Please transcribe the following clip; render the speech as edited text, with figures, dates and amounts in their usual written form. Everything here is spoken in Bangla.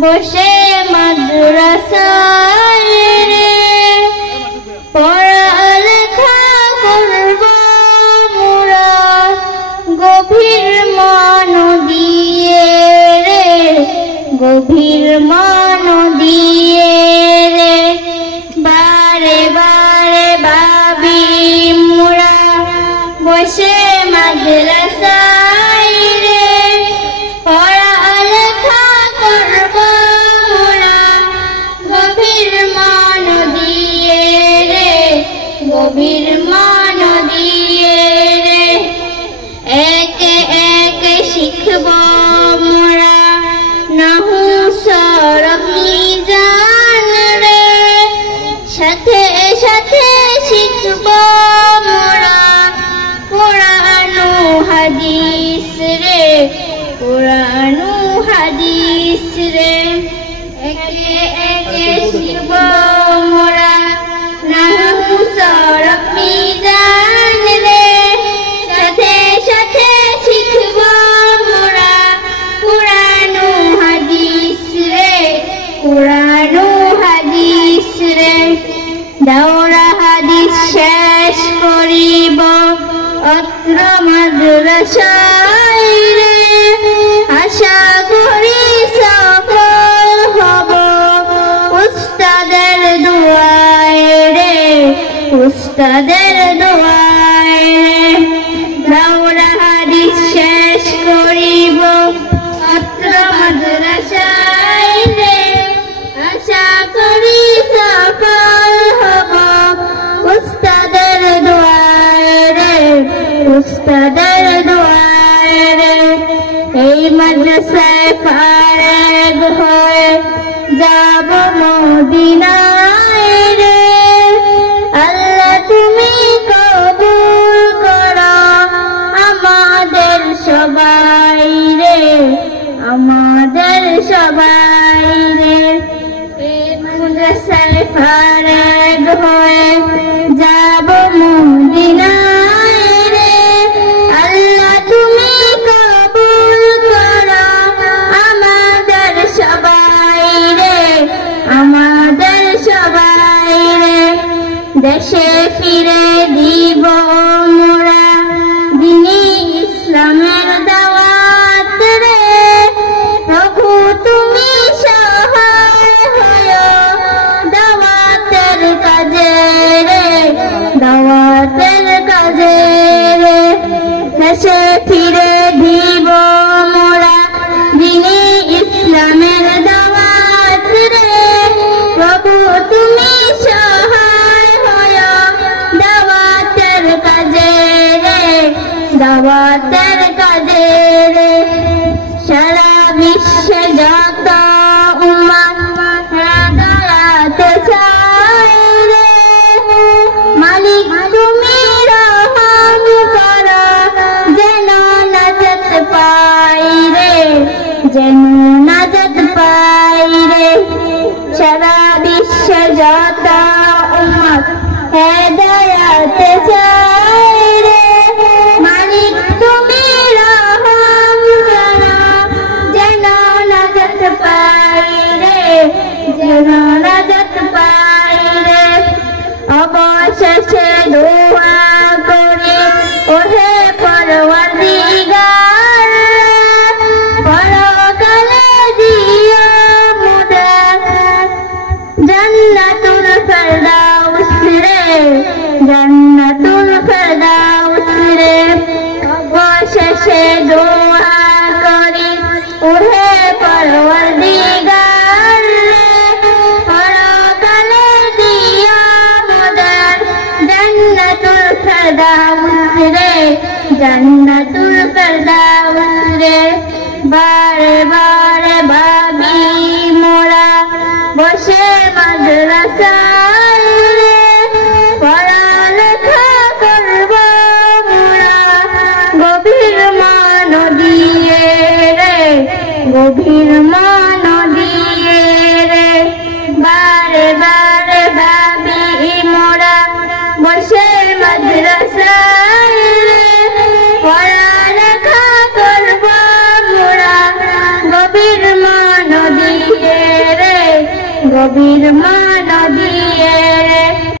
বসে মাদ্রাসায় রে পড়ালেখা করব মোরা গভীর মন দিয়ে রে, গভীর মন দিয়ে রে। বারে বারে ভাবি মোরা বসে মাদ্রাসায় রে পড়ালেখা করব মোরা গভীর মন দিয়ে রে, গভীর মন দিয়ে রে। একে একে শিখব মোরা নাহু সরফ মিজান রে, সাথে সাথে শিখব মোরা কোরআন ও হাদিস রে, কোরআন ও হাদিস রে। একে একে শিখব মোরা নাহু সরফ মিজান রে, সাথে সাথে শিখব মোরা কোরআন ও হাদিস রে, কোরআন ও হাদিস রে। দাওরা হাদিস শেষ করিব অত্র মাদ্রাসায় রে, আশা করি সফল হব উস্তাদের দোয়ায় রে, উস্তাদের দোয়ায় রে। দাওরা হাদিস শেষ করিব অত্র মাদ্রাসায় রে, আশা করি সফল হব উস্তাদের দোয়ায় রে, উস্তাদের দোয়ায় রে। এই মাদ্রাসায় ফারেগ হয়ে যাব মদিনায় রে, আল্লাহ তুমি কবুল করো আমাদের সবাই রে, আমাদের সবাই রে। এই মাদ্রাসায় ফারেগ হয়ে যাব মদিনায় রে, আল্লাহ তুমি কবুল করো আমাদের সবাই রে, আমাদের সবাই রে। দেশে ফিরে দিব মোরা দ্বীনি ইসলামের দাওয়াত রে, প্রভু তুমি সহায় হয়ো দাওয়াতের কাজে রে, দাওয়াতের কাজে রে। দেশে ফিরে দিব মোরা দ্বীনি ইসলামের দাওয়াত রে, প্রভু তুমি সহায় হয়ো দাওয়াতের কাজে রে, দাওয়াতের কাজে রে। সারা বিশ্বে যত উম্মাহ দাঁড়াতে চায় রে, মালিক তুমি রহম করো যেন নাজাত পাই রে, যেন নাজাত পাই রে। সারা বিশ্বে যত উম্মাহ হেদায়েতে চায় রে, মালিক তুমি রহম করো যেন নাজাত পাই রে, যেন নাজাত পাই রে। অবশেষে দোয়া করি ওহে পরওয়ারদিগার, পরকালে দিও মোদের জান্নাতুল ফেরদাউস রে, জান্নাতুল ফেরদাউস রে। অবশেষে দোয়া করি ওহে পরওয়ারদিগার, পরকালে দিও মোদের জান্নাতুল ফেরদাউস রে, জান্নাতুল ফেরদাউস রে। বারে বারে ভাবি মোরা বসে মাদ্রাসায় রে পড়ালেখা করব মোরা গভীর মন দিয়ে রে, গভীর মন দিয়ে রে। বারে বারে ভাবি মোরা বসে মাদ্রাসায় রে পড়ালেখা করব মোরা গভীর মন দিয়ে গভীর মা নদী